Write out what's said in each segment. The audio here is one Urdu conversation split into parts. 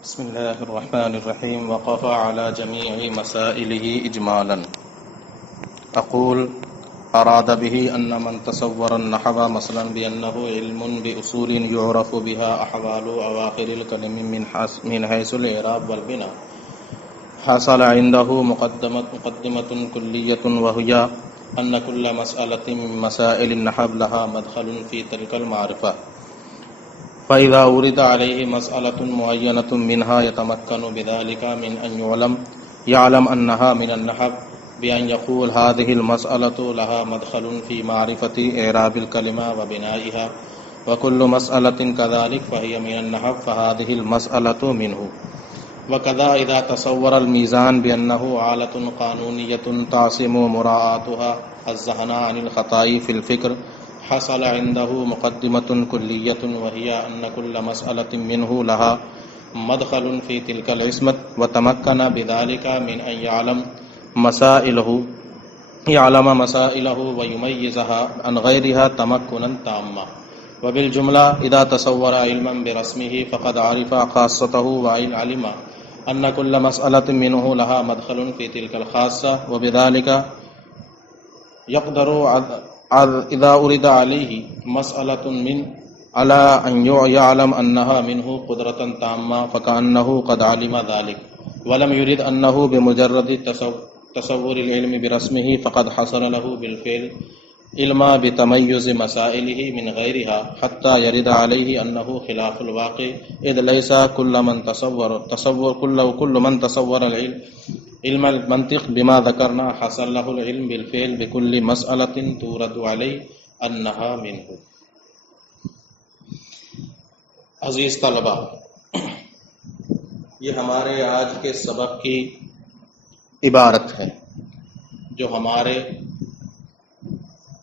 بسم الله الرحمن الرحيم. وقف على جميع مسائله إجمالا. أقول أراد به أن من تصور النحو مثلا بأنه علم بأصول يعرف بها أحوال أواخر الكلم من حيث الإعراب والبناء، حصل عنده مقدمة كلية، وهي أن كل مسألة من مسائل النحو لها مدخل في تلك المعرفة، فإذا ورد عليه مسألة معينة منها يتمكن بذلك من أن يعلم أنها من النحو بأن يقول هذه المسألة لها مدخل في معرفة إعراب الكلمة وبنائها، وكل مسألة كذلك فهي من النحو فهذه المسألة منه. وكذا إذا تصور الميزان بأنه آلة قانونية تعصم مراعاتها الذهن عن الخطأ في الفكر، حصل عنده مقدمة كلية، وهي أن كل مسألة منه لها مدخل في تلك العصمة، وتمكن بذلك من أن يعلم مسائله ويميزها عن غيرها تمكنا تاما. وبالجملة إذا تصور علما برسمه فقد عرف خاصته وعلم أن كل مسألة منه لها مدخل في تلك الخاصة، وبذلك يقدر إذا أريد عليه مسألة على أن يعلم أنها منه قدرة تامة، فكأنه قد علم ذلك، ولم يرد أنه بمجرد تصور العلم برسمه فقد حصل له بالفعل علما بتميز مسائله من غيرها، حتى يرد عليه أنه خلاف الواقع، إذ ليس كل من تصور علم المنطق بما ذكرنا حصل له العلم بالفعل بكل مسألة تورد عليه أنها منه. عزیز طلبہ، یہ ہمارے آج کے سبق کی عبارت ہے جو ہمارے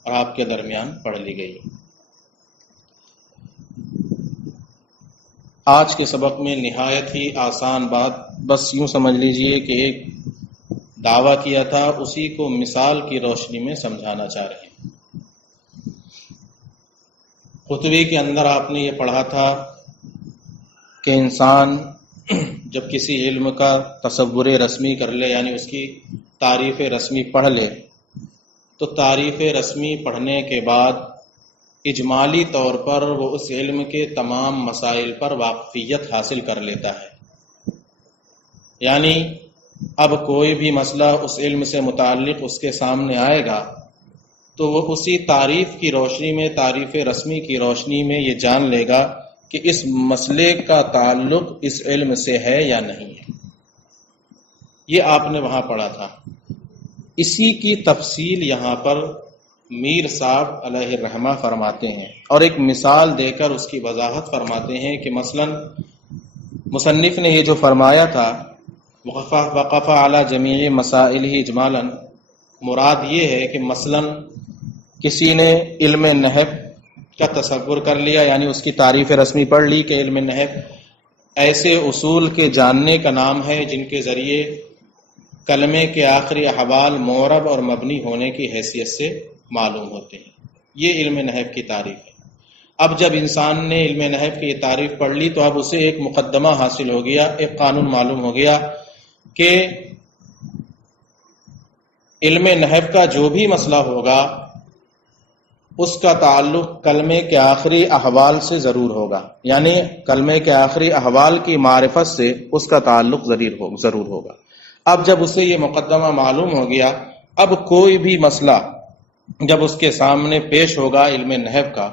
اور آپ کے درمیان پڑھ لی گئی. آج کے سبق میں نہایت ہی آسان بات، بس یوں سمجھ لیجئے کہ ایک دعویٰ کیا تھا اسی کو مثال کی روشنی میں سمجھانا چاہ رہے ہیں. خطبے کے اندر آپ نے یہ پڑھا تھا کہ انسان جب کسی علم کا تصور رسمی کر لے، یعنی اس کی تعریف رسمی پڑھ لے، تو تعریف رسمی پڑھنے کے بعد اجمالی طور پر وہ اس علم کے تمام مسائل پر واقفیت حاصل کر لیتا ہے. یعنی اب کوئی بھی مسئلہ اس علم سے متعلق اس کے سامنے آئے گا تو وہ اسی تعریف کی روشنی میں، تعریف رسمی کی روشنی میں یہ جان لے گا کہ اس مسئلے کا تعلق اس علم سے ہے یا نہیں ہے. یہ آپ نے وہاں پڑھا تھا. اسی کی تفصیل یہاں پر میر صاحب علیہ الرحمہ فرماتے ہیں، اور ایک مثال دے کر اس کی وضاحت فرماتے ہیں کہ مثلا مصنف نے یہ جو فرمایا تھا وقف علی جمیع مسائلہ اجمالا، مراد یہ ہے کہ مثلا کسی نے علم نحو کا تصور کر لیا، یعنی اس کی تعریف رسمی پڑھ لی کہ علم نحو ایسے اصول کے جاننے کا نام ہے جن کے ذریعے کلمے کے آخری احوال معرب اور مبنی ہونے کی حیثیت سے معلوم ہوتے ہیں. یہ علم نحو کی تعریف ہے. اب جب انسان نے علم نحو کی یہ تعریف پڑھ لی تو اب اسے ایک مقدمہ حاصل ہو گیا، ایک قانون معلوم ہو گیا کہ علم نحو کا جو بھی مسئلہ ہوگا اس کا تعلق کلمے کے آخری احوال سے ضرور ہوگا، یعنی کلمے کے آخری احوال کی معرفت سے اس کا تعلق ضرور ہوگا. اب جب اسے یہ مقدمہ معلوم ہو گیا، اب کوئی بھی مسئلہ جب اس کے سامنے پیش ہوگا علم نحو کا،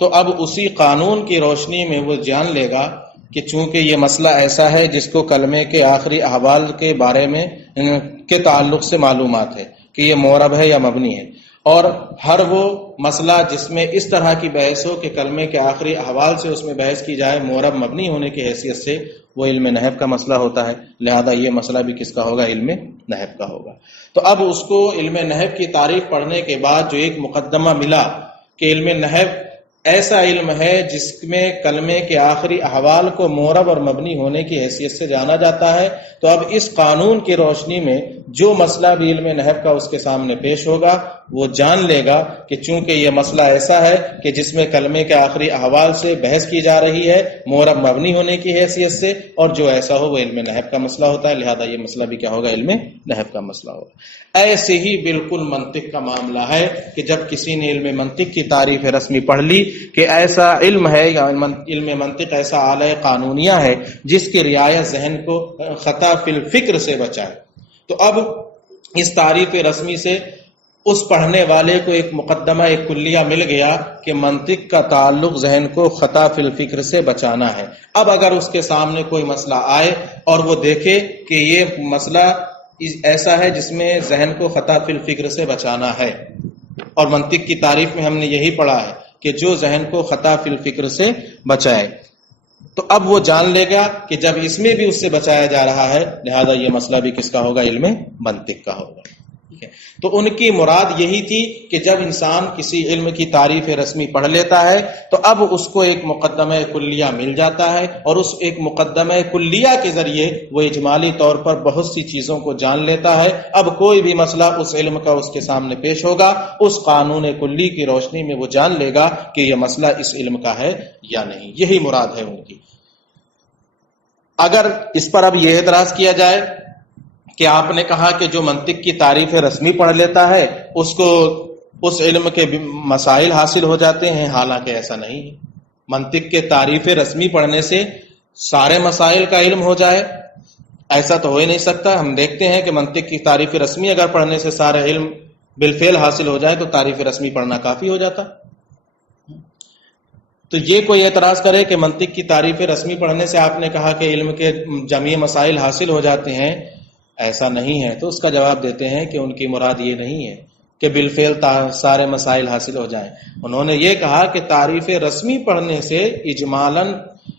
تو اب اسی قانون کی روشنی میں وہ جان لے گا کہ چونکہ یہ مسئلہ ایسا ہے جس کو کلمے کے آخری احوال کے بارے میں کے تعلق سے معلومات ہے کہ یہ معرب ہے یا مبنی ہے، اور ہر وہ مسئلہ جس میں اس طرح کی بحث ہو کہ کلمے کے آخری احوال سے اس میں بحث کی جائے معرب مبنی ہونے کی حیثیت سے، وہ علم نحو کا مسئلہ ہوتا ہے. لہذا یہ مسئلہ بھی کس کا ہوگا؟ علم نحو کا ہوگا. تو اب اس کو علم نحو کی تعریف پڑھنے کے بعد جو ایک مقدمہ ملا کہ علم نحو ایسا علم ہے جس میں کلمے کے آخری احوال کو معرب اور مبنی ہونے کی حیثیت سے جانا جاتا ہے، تو اب اس قانون کی روشنی میں جو مسئلہ بھی علم نحو کا اس کے سامنے پیش ہوگا وہ جان لے گا کہ چونکہ یہ مسئلہ ایسا ہے کہ جس میں کلمے کے آخری احوال سے بحث کی جا رہی ہے معرب مبنی ہونے کی حیثیت سے، اور جو ایسا ہو وہ علم نحو کا مسئلہ ہوتا ہے، لہذا یہ مسئلہ بھی کیا ہوگا؟ علم نحو کا مسئلہ ہوگا۔ ایسے ہی بالکل منطق کا معاملہ ہے کہ جب کسی نے علم منطق کی تعریف رسمی پڑھ لی کہ ایسا علم ہے یا علم منطق ایسا آلہ قانونیہ ہے جس کی رعایت ذہن کو خطا فی الفکر سے بچائے، تو اب اس تعریف رسمی سے اس پڑھنے والے کو ایک مقدمہ، ایک کلیہ مل گیا کہ منطق کا تعلق ذہن کو خطا فی الفکر سے بچانا ہے۔ اب اگر اس کے سامنے کوئی مسئلہ آئے اور وہ دیکھے کہ یہ مسئلہ ایسا ہے جس میں ذہن کو خطا فی الفکر سے بچانا ہے، اور منطق کی تعریف میں ہم نے یہی پڑھا ہے کہ جو ذہن کو خطا فی الفکر سے بچائے، تو اب وہ جان لے گا کہ جب اس میں بھی اس سے بچایا جا رہا ہے لہذا یہ مسئلہ بھی کس کا ہوگا؟ علم منطق کا ہوگا۔ ٹھیک ہے، تو ان کی مراد یہی تھی کہ جب انسان کسی علم کی تعریف رسمی پڑھ لیتا ہے تو اب اس کو ایک مقدمہ کلیہ مل جاتا ہے، اور اس ایک مقدمہ کلیہ کے ذریعے وہ اجمالی طور پر بہت سی چیزوں کو جان لیتا ہے۔ اب کوئی بھی مسئلہ اس علم کا اس کے سامنے پیش ہوگا، اس قانون کلی کی روشنی میں وہ جان لے گا کہ یہ مسئلہ اس علم کا ہے یا نہیں۔ یہی مراد ہے ان کی۔ اگر اس پر اب یہ اعتراض کیا جائے کہ آپ نے کہا کہ جو منطق کی تعریف رسمی پڑھ لیتا ہے اس کو اس علم کے مسائل حاصل ہو جاتے ہیں، حالانکہ ایسا نہیں ہے۔ منطق کے تعریف رسمی پڑھنے سے سارے مسائل کا علم ہو جائے ایسا تو ہو ہی نہیں سکتا۔ ہم دیکھتے ہیں کہ منطق کی تعریف رسمی اگر پڑھنے سے سارا علم بالفعل حاصل ہو جائے تو تعریف رسمی پڑھنا کافی ہو جاتا۔ تو یہ کوئی اعتراض کرے کہ منطق کی تعریف رسمی پڑھنے سے آپ نے کہا کہ علم کے جمعی مسائل حاصل ہو جاتے ہیں، ایسا نہیں ہے، تو اس کا جواب دیتے ہیں کہ ان کی مراد یہ نہیں ہے کہ بالفعل سارے مسائل حاصل ہو جائیں۔ انہوں نے یہ کہا کہ تعریف رسمی پڑھنے سے اجمالاً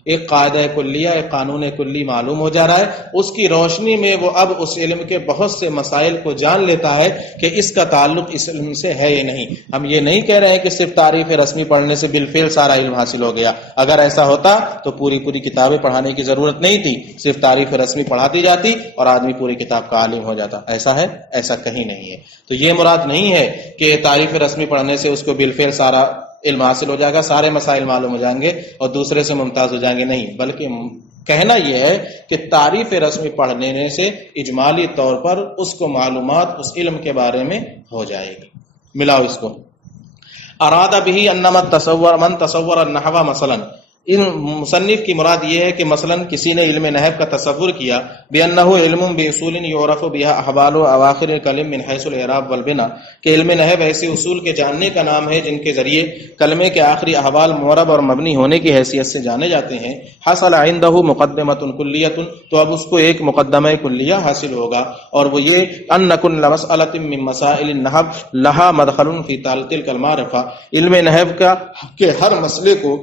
ایک قاعدہ کلیہ، ایک قانون کلی معلوم ہو جا رہا ہے، اس کی روشنی میں وہ اب اس علم کے بہت سے مسائل کو جان لیتا ہے کہ اس کا تعلق اس علم سے ہے یا نہیں۔ ہم یہ نہیں کہہ رہے ہیں کہ صرف تعریف رسمی پڑھنے سے بالفعل سارا علم حاصل ہو گیا۔ اگر ایسا ہوتا تو پوری کتابیں پڑھانے کی ضرورت نہیں تھی، صرف تعریف رسمی پڑھاتی جاتی اور آدمی پوری کتاب کا عالم ہو جاتا۔ ایسا ہے؟ ایسا کہیں نہیں ہے۔ تو یہ مراد نہیں ہے کہ تعریف رسمی پڑھنے سے اس کو بالفعل سارا علم حاصل ہو جائے گا، سارے مسائل معلوم ہو جائیں گے اور دوسرے سے ممتاز ہو جائیں گے، نہیں، بلکہ کہنا یہ ہے کہ تعریف رسمی پڑھنے سے اجمالی طور پر اس کو معلومات اس علم کے بارے میں ہو جائے گی۔ ملاؤ اس کو۔ اراد به انما من تصور النحو مثلا، ان مصنف کی مراد یہ ہے کہ مثلا کسی نے علم نحو کا تصور کیا بانہ علم باصول یعرف بها احوال اواخر الکلم من حیث الاعراب والبناء، کہ علم نحو ایسے اصول کے جاننے کا نام ہے جن کے ذریعے کلمے کے آخری احوال معرب اور مبنی ہونے کی حیثیت سے جانے جاتے ہیں۔ حصل عنده مقدمۃ کلیۃ، تو اب اس کو ایک مقدمہ کلیہ حاصل ہوگا، اور وہ یہ ان كل مسألۃ من مسائل النحو لها مدخل فی تلك المعرفہ، علم نحو کا کہ ہر مسئلے کو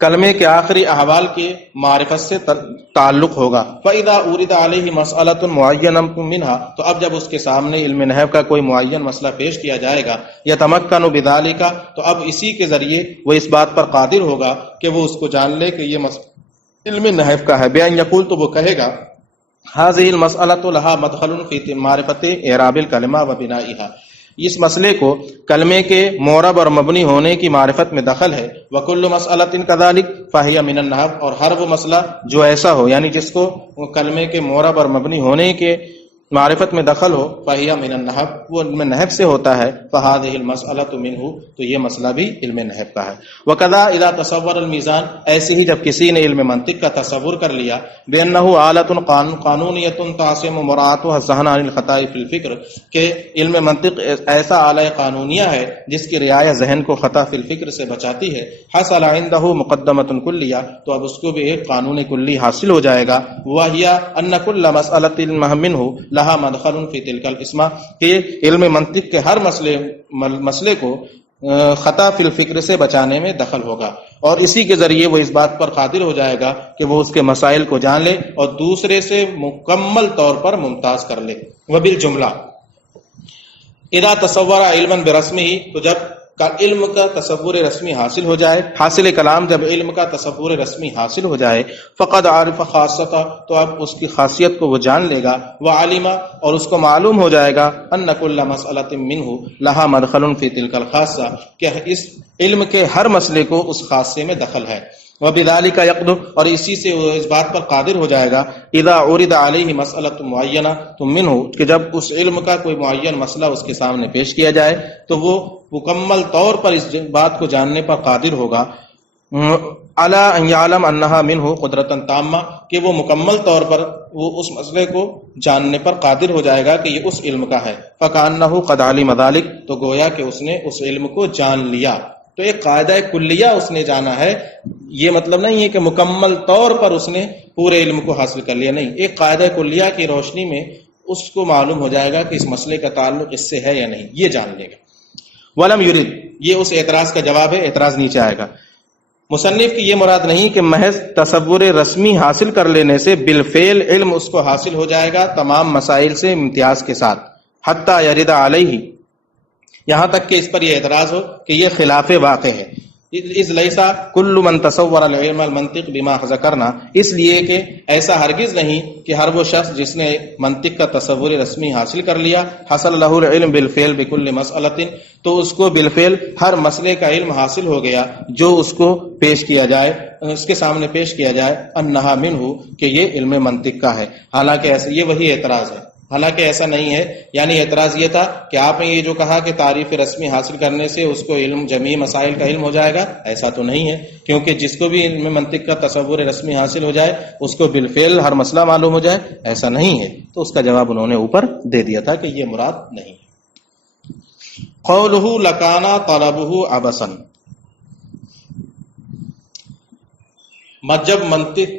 کلمے کے آخری احوال کے معرفت سے تعلق ہوگا۔ فَإِذَا أُورِدَ عَلَيْهِ مَسْأَلَةٌ مُعَيَّنَةٌ مِنْهَا، تو اب جب اس کے سامنے علم نحو کا کوئی معین مسئلہ پیش کیا جائے گا، يَتَمَكَّنُ بِذَلِكَ، تو اب اسی کے ذریعے وہ اس بات پر قادر ہوگا کہ وہ اس کو جان لے کہ یہ مسئلہ علم نحو کا ہے۔ بِأَنْ يَقُولُ، تو وہ کہے گا هَذِهِ الْمَسْأَلَةُ لَهَا مَدْخَلٌ فِي مَعْرِفَةِ إِعْرَابِ الْكَلِمَةِ وَبِنَائِهَا، اس مسئلے کو کلمے کے معرب اور مبنی ہونے کی معرفت میں دخل ہے۔ وَكُلُّ مَسْأَلَةٍ كَذَلِكَ فَهِيَ مِنَ النَّحْوِ، اور ہر وہ مسئلہ جو ایسا ہو، یعنی جس کو کلمے کے معرب اور مبنی ہونے کے معرفت میں دخل ہو، فَهِيَ مِنَ النَّحْوِ، وہ علم نحو سے ہوتا ہے۔ فَهَذِهِ الْمَسْأَلَةُ مِنْهُ، تو یہ مسئلہ بھی علم نحو کا ہے۔ وَكَذَا إِذَا تَصَوَّرَ الْمِيزَانَ، ایسے ہی جب کسی نے علم منطق کا تصور کر لیا بِأَنَّهُ آلَةٌ قانونیۃ تَعْصِمُ مُرَاعَتُهَا الذَّهْنَ عَنِ الْخَطَاءِ فِي الْفِكْرِ، کہ علم منطق ایسا آلہ قانونیہ ہے جس کی رعایت ذہن کو خطا فی الفکر سے بچاتی ہے۔ حصل عنده مقدمۃ کلیہ، تو اب اس کو بھی ایک قانون کلی حاصل ہو جائے گا۔ وَهِيَ أَنَّ كُلَّ مَسْأَلَةٍ مِنْهُ لہا مدخل فی تلک القسمہ، کہ علم منطق کے ہر مسئلے کو خطا فی الفکر سے بچانے میں دخل ہوگا، اور اسی کے ذریعے وہ اس بات پر قادر ہو جائے گا کہ وہ اس کے مسائل کو جان لے اور دوسرے سے مکمل طور پر ممتاز کر لے۔ وبالجملہ اذا تصور علما برسمه، تو جب کا علم کا تصور رسمی حاصل ہو جائے، حاصل کلام جب علم کا تصور رسمی حاصل ہو جائے، فقد عارف خاصتا، تو اب اس کی خاصیت کو وہ جان لے گا، وعلم، اور اس کو معلوم ہو جائے گا، ان کل مسئلۃ منہ لہا مدخل فی تلک الخاصہ، کہ اس علم کے ہر مسئلے کو اس خاصے میں دخل ہے، وبذالک یقدر، اور اسی سے وہ اس بات پر قادر ہو جائے گا، اذا عرض علیہ مسئلۃ معینہ تو منہ، کہ جب اس علم کا کوئی معین مسئلہ اس کے سامنے پیش کیا جائے تو وہ مکمل طور پر اس بات کو جاننے پر قادر ہوگا، علی ان یعلم انہا منہ قدرتا تامہ، کہ وہ مکمل طور پر وہ اس مسئلے کو جاننے پر قادر ہو جائے گا کہ یہ اس علم کا ہے، فکأنہ قد علم ذلک، تو گویا کہ اس نے اس علم کو جان لیا۔ تو ایک قاعدہ کلیہ اس نے جانا ہے، یہ مطلب نہیں ہے کہ مکمل طور پر اس نے پورے علم کو حاصل کر لیا، نہیں، ایک قاعدہ کلیہ کی روشنی میں اس کو معلوم ہو جائے گا کہ اس مسئلے کا تعلق اس سے ہے یا نہیں، یہ جان لے گا۔ ولم یرد، یہ اس اعتراض کا جواب ہے، اعتراض نیچے آئے گا۔ مصنف کی یہ مراد نہیں کہ محض تصور رسمی حاصل کر لینے سے بالفعل علم اس کو حاصل ہو جائے گا تمام مسائل سے امتیاز کے ساتھ، حتی یرد علیہ، یہاں تک کہ اس پر یہ اعتراض ہو کہ یہ خلاف واقع ہے، اذ لیسا کل من تصور العلم المنطق بما ذکرنا، اس لیے کہ ایسا ہرگز نہیں کہ ہر وہ شخص جس نے منطق کا تصور رسمی حاصل کر لیا، حصل له العلم بالفعل بكل مسئلہ، تو اس کو بالفعل ہر مسئلے کا علم حاصل ہو گیا جو اس کو پیش کیا جائے، اس کے سامنے پیش کیا جائے، انہا منہ، کہ یہ علم منطق کا ہے۔ حالانکہ ایسا، یہ وہی اعتراض ہے، حالانکہ ایسا نہیں ہے، یعنی اعتراض یہ تھا کہ آپ نے یہ جو کہا کہ تعریف رسمی حاصل کرنے سے اس کو علم جمیع مسائل کا علم ہو جائے گا، ایسا تو نہیں ہے، کیونکہ جس کو بھی علم منطق کا تصور رسمی حاصل ہو جائے اس کو بالفعل ہر مسئلہ معلوم ہو جائے، ایسا نہیں ہے۔ تو اس کا جواب انہوں نے اوپر دے دیا تھا کہ یہ مراد نہیں ہے۔ قولہ لکانا طلبہ عبثا، جب منطق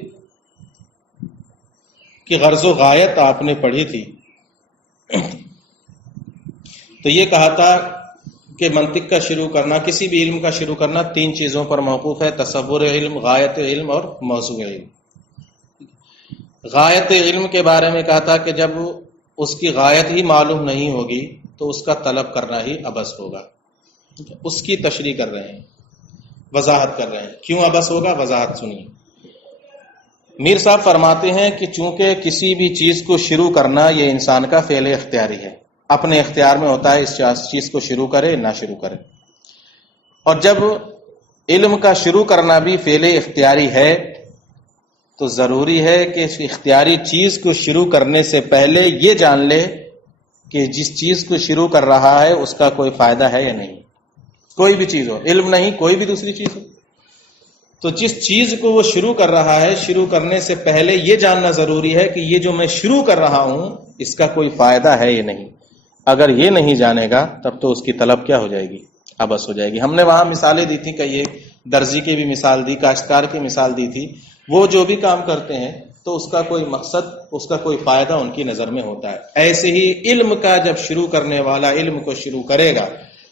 کی غرض و غایت آپ نے پڑھی تھی تو یہ کہا تھا کہ منطق کا شروع کرنا، کسی بھی علم کا شروع کرنا تین چیزوں پر موقوف ہے، تصور علم، غایت علم اور موضوع علم۔ غایت علم کے بارے میں کہا تھا کہ جب اس کی غایت ہی معلوم نہیں ہوگی تو اس کا طلب کرنا ہی عبث ہوگا۔ اس کی تشریح کر رہے ہیں، وضاحت کر رہے ہیں، کیوں عبث ہوگا، وضاحت سنیے۔ میر صاحب فرماتے ہیں کہ چونکہ کسی بھی چیز کو شروع کرنا یہ انسان کا فعل اختیاری ہے، اپنے اختیار میں ہوتا ہے اس چیز کو شروع کرے نہ شروع کرے، اور جب علم کا شروع کرنا بھی فعل اختیاری ہے تو ضروری ہے کہ اس اختیاری چیز کو شروع کرنے سے پہلے یہ جان لے کہ جس چیز کو شروع کر رہا ہے اس کا کوئی فائدہ ہے یا نہیں، کوئی بھی چیز ہو، علم نہیں کوئی بھی دوسری چیز ہو، تو جس چیز کو وہ شروع کر رہا ہے شروع کرنے سے پہلے یہ جاننا ضروری ہے کہ یہ جو میں شروع کر رہا ہوں اس کا کوئی فائدہ ہے یا نہیں۔ اگر یہ نہیں جانے گا تب تو اس کی طلب کیا ہو جائے گی، عبث ہو جائے گی۔ ہم نے وہاں مثالیں دی تھیں کہ یہ درزی کی بھی مثال دی، کاشتکار کی مثال دی تھی، وہ جو بھی کام کرتے ہیں تو اس کا کوئی مقصد، اس کا کوئی فائدہ ان کی نظر میں ہوتا ہے۔ ایسے ہی علم کا جب شروع کرنے والا علم کو شروع کرے گا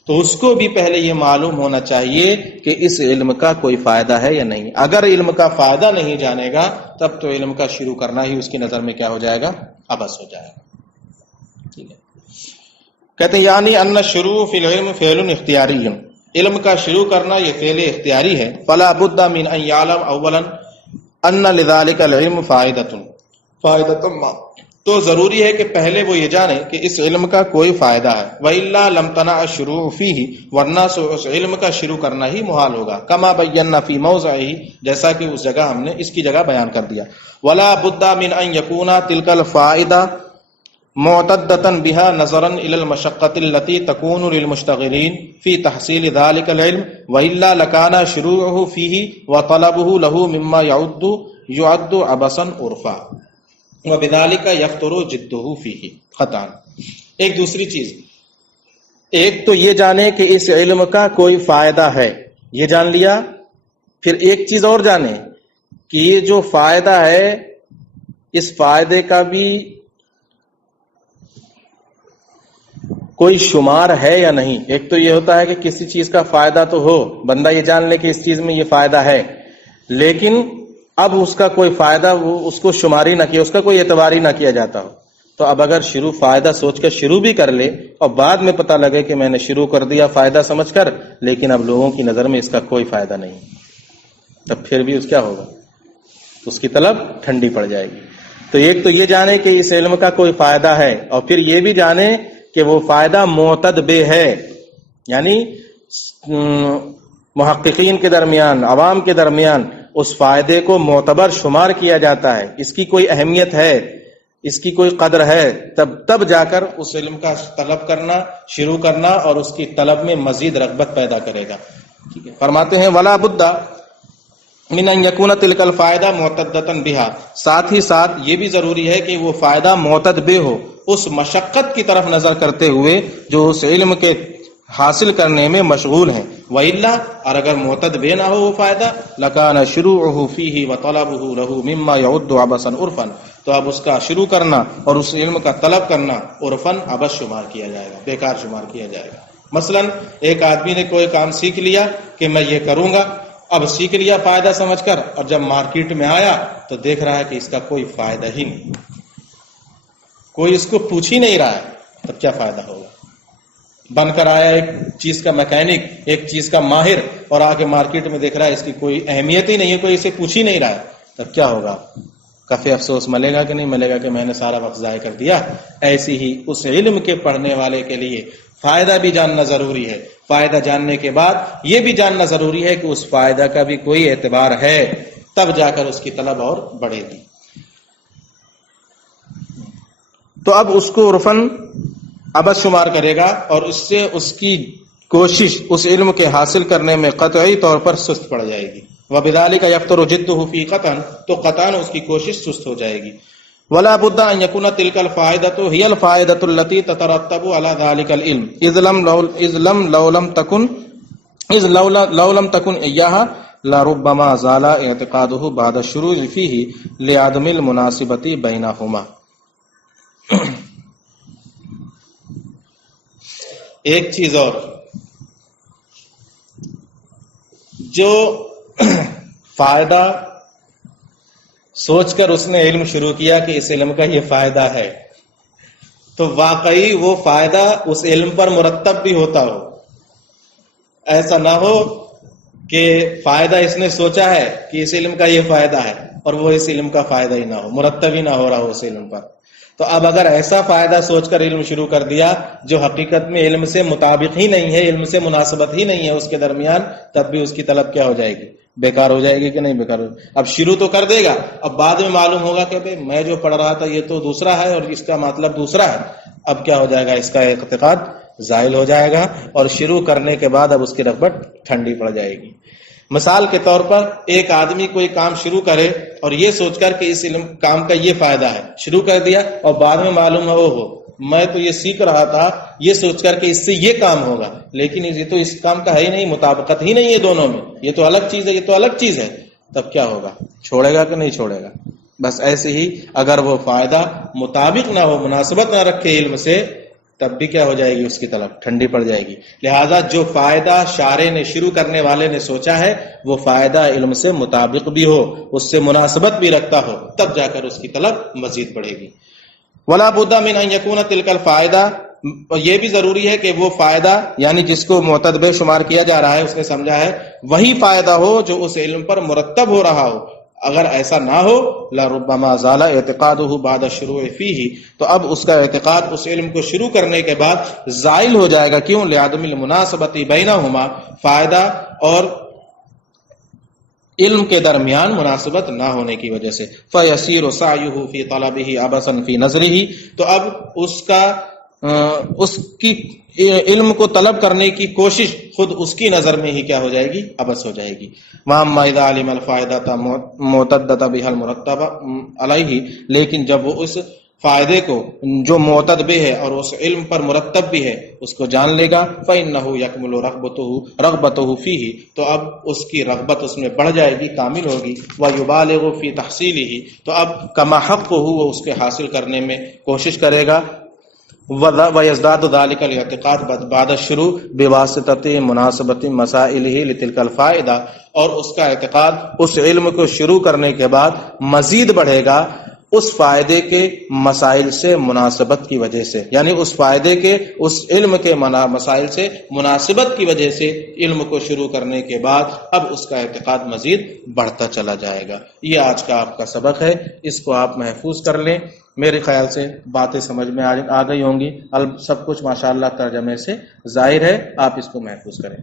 تو اس کو بھی پہلے یہ معلوم ہونا چاہیے کہ اس علم کا کوئی فائدہ ہے یا نہیں۔ اگر علم کا فائدہ نہیں جانے گا تب تو علم کا شروع کرنا ہی اس کی نظر میں کیا ہو جائے گا، عبث ہو جائے گا۔ ٹھیک ہے، کہتے ہیں یعنی ان شروع فی العلم فعل اختیاری، علم کا شروع کرنا یہ فعل اختیاری ہے۔ فلا بد من ان یعلم اولا ان لذلك العلم فائدۃ ما، تو ضروری ہے کہ پہلے وہ یہ جانے کہ اس علم کا کوئی فائدہ ہے، وَإِلَّا لَمْ تَنَعَ الشُّرُوعُ فِيهِ، ورنہ اس علم کا شروع کرنا ہی محال ہوگا، كما بينا في موضعه، جیسا کہ اس جگہ ہم نے اس کی جگہ بیان کر دیا۔ وَلَا بُدَّ مِنْ أَنْ يَكُونَ تِلْكَ الْفَائِدَةُ معتدة بها نظرا إلى المشقة التي تكون للمشتغلين في تحصيل ذلك العلم، وإلا لكان شروعه فيه وطلبه له مما يعد عبثا عرفا وبذلك يفتر جده فيه خطأ۔ ایک دوسری چیز، ایک تو یہ جانے کہ اس علم کا کوئی فائدہ ہے، یہ جان لیا، پھر ایک چیز اور جانے کہ یہ جو فائدہ ہے اس فائدے کا بھی کوئی شمار ہے یا نہیں۔ ایک تو یہ ہوتا ہے کہ کسی چیز کا فائدہ تو ہو، بندہ یہ جان لے کہ اس چیز میں یہ فائدہ ہے، لیکن اب اس کا کوئی فائدہ وہ اس کو شماری نہ کیا، اس کا کوئی اعتبار ہی نہ کیا جاتا ہو، تو اب اگر فائدہ سوچ کر شروع بھی کر لے اور بعد میں پتہ لگے کہ میں نے شروع کر دیا فائدہ سمجھ کر، لیکن اب لوگوں کی نظر میں اس کا کوئی فائدہ نہیں، تب پھر بھی اس کیا ہوگا، اس کی طلب ٹھنڈی پڑ جائے گی۔ تو ایک تو یہ جانے کہ اس علم کا کوئی فائدہ ہے، اور پھر یہ بھی جانے کہ وہ فائدہ معتد بے ہے، یعنی محققین کے درمیان، عوام کے درمیان اس فائدے کو معتبر شمار کیا جاتا ہے، اس کی کوئی اہمیت ہے، اس کی کوئی قدر ہے، تب جا کر اس علم کا طلب کرنا شروع کرنا اور اس کی طلب میں مزید رغبت پیدا کرے گا۔ ٹھیک ہے، فرماتے ہیں ولا بد من ان یکون تلک الفائدہ معتدۃ بہا، ساتھ ہی ساتھ یہ بھی ضروری ہے کہ وہ فائدہ معتد بے ہو، اس مشقت کی طرف نظر کرتے ہوئے جو اس علم کے حاصل کرنے میں مشغول ہیں۔ وَإِلَّا، اور اگر معتد بے نہ ہو وہ فائدہ، لَكَانَ شُرُوعُهُ فِيهِ وَطَلَبُهُ لَهُ مِمَّا يَعُدُّ عَبَثًا عُرْفًا، تو اب اس کا شروع کرنا اور اس علم کا طلب کرنا عرفاً عبث شمار کیا جائے گا، بیکار شمار کیا جائے گا۔ مثلا ایک آدمی نے کوئی کام سیکھ لیا کہ میں یہ کروں گا، اب سیکھ لیا فائدہ سمجھ کر، اور جب مارکیٹ میں آیا تو دیکھ رہا ہے کہ اس کا کوئی فائدہ ہی نہیں، کوئی اس کو پوچھ ہی نہیں رہا ہے، تب کیا فائدہ ہوگا؟ بن کر آیا ایک چیز کا میکینک، ایک چیز کا ماہر، اور آ کے مارکیٹ میں دیکھ رہا ہے اس کی کوئی اہمیت ہی نہیں ہے، کوئی اسے پوچھ ہی نہیں رہا ہے، تب کیا ہوگا؟ کفے افسوس ملے گا کہ نہیں ملے گا کہ میں نے سارا وقت ضائع کر دیا؟ ایسی ہی اس علم کے پڑھنے والے کے لیے فائدہ بھی جاننا ضروری ہے، فائدہ جاننے کے بعد یہ بھی جاننا ضروری ہے کہ اس فائدہ کا بھی کوئی اعتبار ہے، تب جا کر اس کی طلب اور بڑھے گی۔ تو اب اس کو عرفاً عبث شمار کرے گا، اور اس سے اس کی کوشش اس علم کے حاصل کرنے میں قطعی طور پر سست پڑ جائے گی۔ وَبِذَلِكَ يَفْتُرُ جِدُّهُ فِي قَطْعٍ، تو قطعاً اس کی کوشش سست ہو جائے گی۔ وَلَا بُدَّ أَن يَكُونَ تِلْكَ الْفَائِدَةُ هِيَ الْفَائِدَةُ الَّتِي تَتَرَتَّبُ عَلَى ذَلِكَ الْعِلْمِ إِذْ لَوْ لَمْ تَكُنْ إِيَّاهَا لَرُبَّمَا زَالَ اعْتِقَادُهُ بَعْدَ الشُّرُوعِ فِيهِ لِعَدَمِ الْمُنَاسِبَةِ بَيْنَهُمَا۔ ایک چیز اور، جو فائدہ سوچ کر اس نے علم شروع کیا کہ اس علم کا یہ فائدہ ہے، تو واقعی وہ فائدہ اس علم پر مرتب بھی ہوتا ہو، ایسا نہ ہو کہ فائدہ اس نے سوچا ہے کہ اس علم کا یہ فائدہ ہے اور وہ اس علم کا فائدہ ہی نہ ہو، مرتب ہی نہ ہو رہا ہو اس علم پر۔ تو اب اگر ایسا فائدہ سوچ کر علم شروع کر دیا جو حقیقت میں علم سے مطابق ہی نہیں ہے، علم سے مناسبت ہی نہیں ہے اس کے درمیان، تب بھی اس کی طلب کیا ہو جائے گی؟ بیکار ہو جائے گی کہ نہیں بیکار ہو جائے گی؟ اب شروع تو کر دے گا، اب بعد میں معلوم ہوگا کہ بھئی میں جو پڑھ رہا تھا یہ تو دوسرا ہے اور اس کا مطلب دوسرا ہے، اب کیا ہو جائے گا؟ اس کا اعتقاد زائل ہو جائے گا، اور شروع کرنے کے بعد اب اس کی رغبت ٹھنڈی پڑ جائے گی۔ مثال کے طور پر ایک آدمی کوئی کام شروع کرے اور یہ سوچ کر کہ اس علم کام کا یہ فائدہ ہے، شروع کر دیا اور بعد میں معلوم ہو میں تو یہ سیکھ رہا تھا یہ سوچ کر کہ اس سے یہ کام ہوگا، لیکن یہ تو اس کام کا ہے ہی نہیں، مطابقت ہی نہیں ہے دونوں میں، یہ تو الگ چیز ہے، یہ تو الگ چیز ہے، تب کیا ہوگا؟ چھوڑے گا کہ نہیں چھوڑے گا؟ بس ایسے ہی اگر وہ فائدہ مطابق نہ ہو، مناسبت نہ رکھے علم سے، تب بھی کیا ہو جائے گی؟ اس کی طلب ٹھنڈی پڑ جائے گی۔ لہذا جو فائدہ شارع نے، شروع کرنے والے نے سوچا ہے، وہ فائدہ علم سے مطابق بھی ہو، اس سے مناسبت بھی رکھتا ہو، تب جا کر اس کی طلب مزید بڑھے گی۔ وَلَا بُدَّ مِنْ أَنْ يَكُونَ تِلْكَ الْفَائِدَةُ، یہ بھی ضروری ہے کہ وہ فائدہ یعنی جس کو معتد بے شمار کیا جا رہا ہے، اس نے سمجھا ہے، وہی فائدہ ہو جو اس علم پر مرتب ہو رہا ہو۔ اگر ایسا نہ ہو، لَرُبَّمَا زَالَ اعْتِقَادُهُ بَعْدَ الشُّرُوعِ فِيهِ، تو اب اس کا اعتقاد اس علم کو شروع کرنے کے بعد زائل ہو جائے گا۔ کیوں؟ لِعَدَمِ الْمُنَاسَبَةِ بَيْنَهُمَا، فائدہ اور علم کے درمیان مناسبت نہ ہونے کی وجہ سے۔ فَيَسِيرُ سَعْيُهُ فِي طَلَبِهِ عَبَثًا فِي نَظْرِهِ، تو اب اس کی علم کو طلب کرنے کی کوشش خود اس کی نظر میں ہی کیا ہو جائے گی؟ عبث ہو جائے گی۔ وَأَمَّا إِذَا عَلِمَ الْفَائِدَةَ مُعْتَدَّةَ بِهَا الْمُرَتَّبَ عَلَيْهِ، لیکن جب وہ اس فائدے کو جو معتد بے ہے اور اس علم پر مرتب بھی ہے اس کو جان لے گا، فَإِنَّهُ يَكْمُلُ رَغْبَتُهُ فِيهِ، تو اب اس کی رغبت اس میں بڑھ جائے گی، کامل ہوگی۔ وَيُبَالِغُ فِي تَحْصِيلِهِ، تو اب كَمَا حَقُّهُ وہ اس کے حاصل کرنے میں کوشش کرے گا۔ وَيَزْدَادُ ذَلِكَ الْاعْتِقَادُ بَعْدَ الشُّرُوعِ بِوَاسِطَةِ مُنَاسَبَةِ مَسَائِلِهِ لِتِلْكَ الْفَائِدَةِ، اور اس کا اعتقاد اس علم کو شروع کرنے کے بعد مزید بڑھے گا اس فائدے کے مسائل سے مناسبت کی وجہ سے، یعنی اس فائدے کے اس علم کے مسائل سے مناسبت کی وجہ سے علم کو شروع کرنے کے بعد اب اس کا اعتقاد مزید بڑھتا چلا جائے گا۔ یہ آج کا آپ کا سبق ہے، اس کو آپ محفوظ کر لیں۔ میرے خیال سے باتیں سمجھ میں آ گئی ہوں گی، سب کچھ ماشاءاللہ ترجمے سے ظاہر ہے، آپ اس کو محفوظ کریں۔